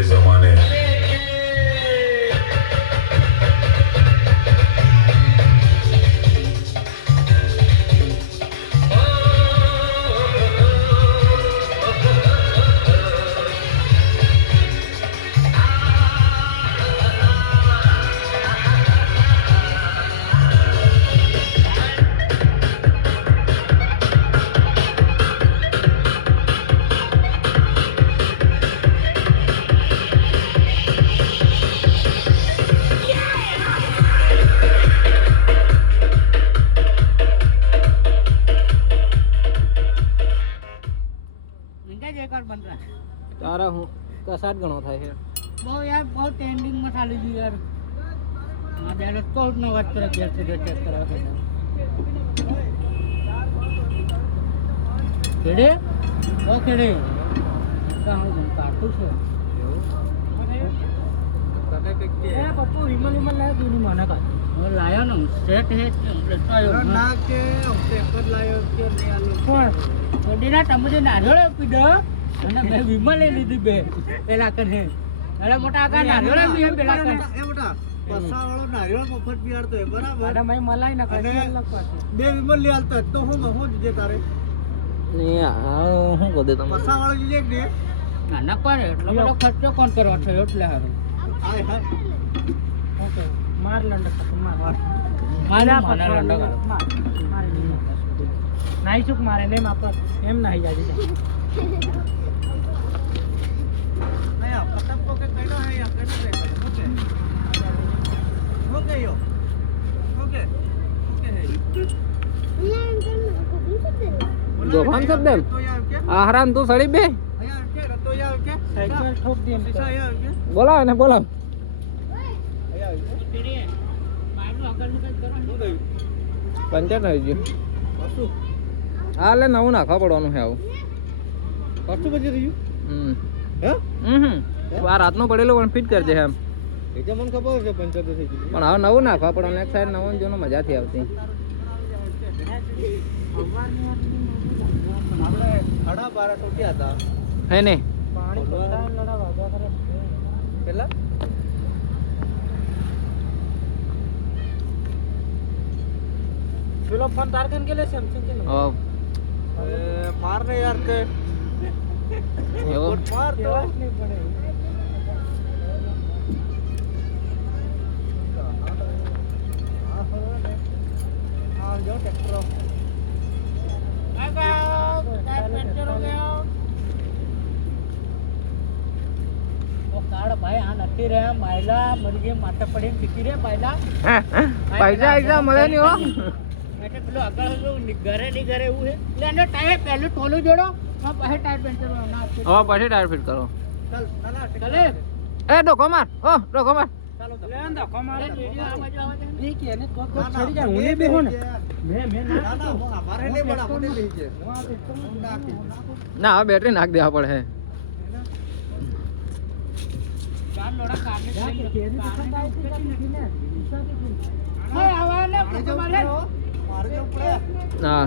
गए जमाने बन रहा है तारा हूँ कसाट गणो था है बहुत यार बहुत ट्रेंडिंग में चालू जी यार हां बेलो तो न बात कर देर से चेक करा के केड़े ओ केड़े कहां तुम काटू छो काका के ए पप्पू हिमल हिमल लाया तू नहीं माना का और लाया ना सेट है लेतायो ना के हमसे कर लायो के ले आलो तो डीना तमजे नाढोळे पीडो અને મે વિમલ લઈ લીધી બે પેલા કને અરે મોટા આકા નારિયોળ બી હે પેલા કને એ મોટા પસા વાળો નારિયોળ મફત પીવાડતો હે બરાબર અરે મે મલાઈ ના ખાઈ લખવા બે વિમલ લઈ આલતો તો હું દીજે તારે ને હું કો દે તમે પસા વાળો જીજે કે ના ના કરે એટલો બધો ખર્ચો કોણ કરવો છે એટલે હારું આય હા ઓકે માર લંડ માર મારા લંડ માર નાઈ ચૂક મારે ને માપ એમ નાઈ જાજી जो हम सब दे आराम तो सड़ी बे साइकिल ठोक दे बोला ने बोला पंचर થઈ ગયું હાલે નવું નાખવા પડવાનું છે આવું કશું બજે રહ્યું હે આ રાતનું પડેલું પણ ફિટ કરજે એમ એ તો મને ખબર છે પંચર તો થઈ ગયું પણ હવે નવું નાખવા પડવાનું એક સાઈડ નવું જોનો મજા થી આવતી આપણે 12:30 ટોટ્યા હતા હે ને પાણી બધા લડા વાગવા કરે પેલા પેલો ફોન તાર કન કે લે સેમસંગ કે અરે માર ને યાર કે એવો માર તો નહીં પડે આ જો ટ્રેક્ટર ભાઈ આ નથી રે માયલા મરી ગઈ માથે પડીને ટીકી રે પાયલા પૈસા પૈસા મળે નહીં હો એટલે પેલો આગળ ઘરે નહીં ઘરે એવું છે એટલે એનો ટાયર પહેલું ઠોલું જોડો પછી ટાયર પંચર ના હવે પછી ટાયર ફિટ કરો ચાલ ચાલે એ ડોકો માર ઓ ડોકો માર ચાલો લે આંદા કમારે વિડિયો આમાં જો આવે એ કે ને કોક છડી જાય હું બેહો ને મે ના ના અમારે નહીં બડા મને લઈ છે ના હવે બેટરી નાખ દેવા પડે ચાલ લોડા કારને કે હે આવા ને મારે જો પડે હા